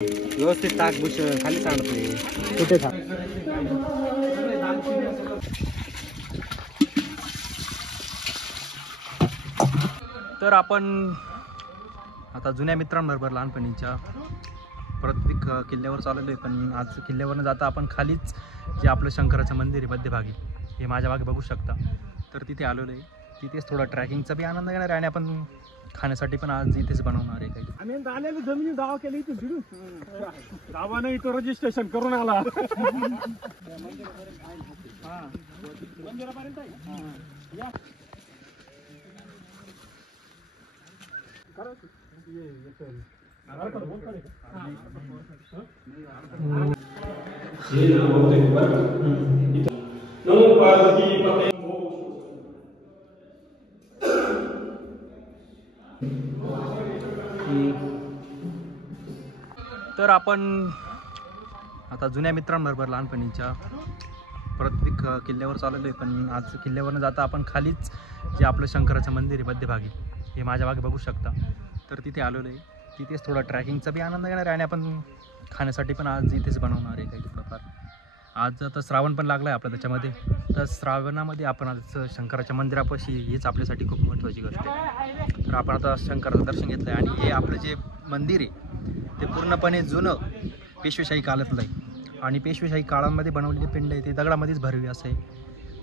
व्यवस्थित टाक बुश खाली सांडते कुठे था तर आपण आता जुन्या मित्रांबरोबर लहानपणीच्या प्रत्येक किल्ल्यावर चाललेलो आहे. पण आज किल्ल्यावर न जाता आपण खालीच जे आपलं शंकराचं मंदिर आहे मध्यभागी, हे माझ्या मागे बघू शकता, तर तिथे आलेलो आहे. तिथेच थोडा ट्रॅकिंगचा बी आनंद घेणार आहे आणि आपण खाण्यासाठी पण आज इथेच बनवणार आहे. काही आम्ही आलेलो जमिनी दावा केली इथून फिरून दावानं इथं रजिस्ट्रेशन करून आला. तर आपण आता जुन्या मित्रांबरोबर लहानपणीच्या प्रत्येक किल्ल्यावर चाललेलो आहे. पण आज किल्ल्यावर न जाता आपण खालीच जे आपलं शंकराचं मंदिर आहे मध्यभागी, हे माझ्या मागे बघू शकता, तर तिथे आलेलो आहे. तिथेच थोडा ट्रॅकिंगचा बी आनंद घेणार आहे आणि आपण खाण्यासाठी पण आज इथेच बनवणार आहे काही प्रकार. आज आता श्रावण पण लागला आहे आपला त्याच्यामध्ये, तर श्रावणामध्ये आपण आज शंकराच्या मंदिरापाशी, हेच आपल्यासाठी खूप महत्त्वाची गोष्ट आहे. तर आपण आता शंकराचं दर्शन घेतलं आहे आणि हे आपलं जे मंदिर आहे ते पूर्णपणे जुनं पेशवेशाही काळातलं आहे आणि पेशवेशाही काळामध्ये बनवलेले पिंड आहे ते दगडामध्येच भरवी असं आहे.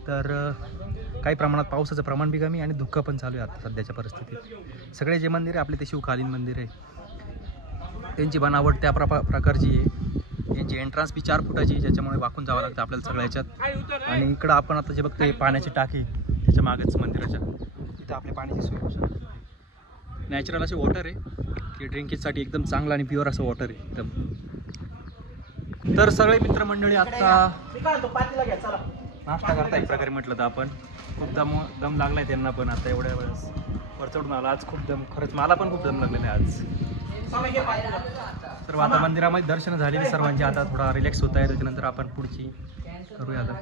तर काही प्रमाणात पावसाचं प्रमाण बी कमी आणि धुकं पण चालू आहे आता सध्याच्या परिस्थितीत. सगळे जे मंदिर आहे आपले ते शिवकालीन मंदिर आहे, त्यांची बनावट त्या प्रकारची आहे. यांची एंट्रन्स बी 4 फुटाची, ज्याच्यामुळे वाकून जावं लागतं आपल्याला सगळ्या ह्याच्यात. आणि इकडं आपण आता जे बघतोय पाण्याची टाकी, त्याच्या मागेच मंदिराच्या इथं आपल्या पाण्याची सोय होऊ शकते. नॅचरल असे वॉटर आहे की ड्रिंकिंगसाठी एकदम चांगलं आणि प्युअर असं वॉटर आहे एकदम. तर सगळे मित्रमंडळी आता नाश्ता करता एक प्रकारे म्हटलं तर आपण खूप दम लागला आहे त्यांना पण आता एवढ्या वेळेस वर चढून आला. आज खूप दम, खरंच मला पण खूप दम लागलेला आहे आज. तर आता मंदिरामध्ये दर्शन झालेले सर्वांचे, आता थोडा रिलॅक्स होत आहे. त्याच्यानंतर आपण पुढची करूया आता.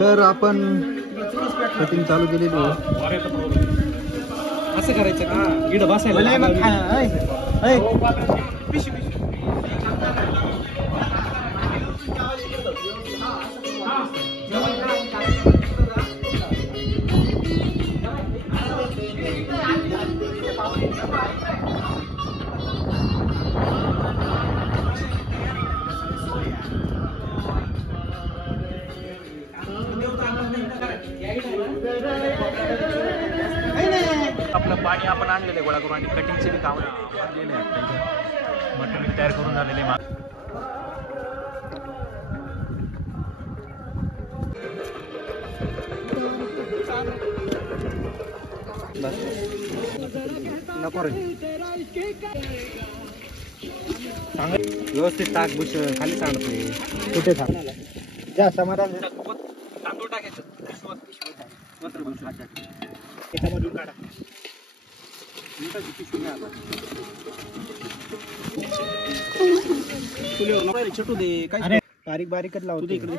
तर आपण शूटिंग चालू केलेली आहे. असं करायचं का इकडं बसायला आपलं पाणी आपण आणलेलं आहे गोळा करून आणि कटिंगचे बी काम आणलेले आहेत. त्यांचे मटेरियल तयार करून झालेले नको रे. व्यवस्थित टाक बुश खाली सांडते कुठे था जा समाधान तांदूळ टाकायचं त्याच्यामधून काढा. छोटू दे काय बारीक बारीकच लावतो इकडे.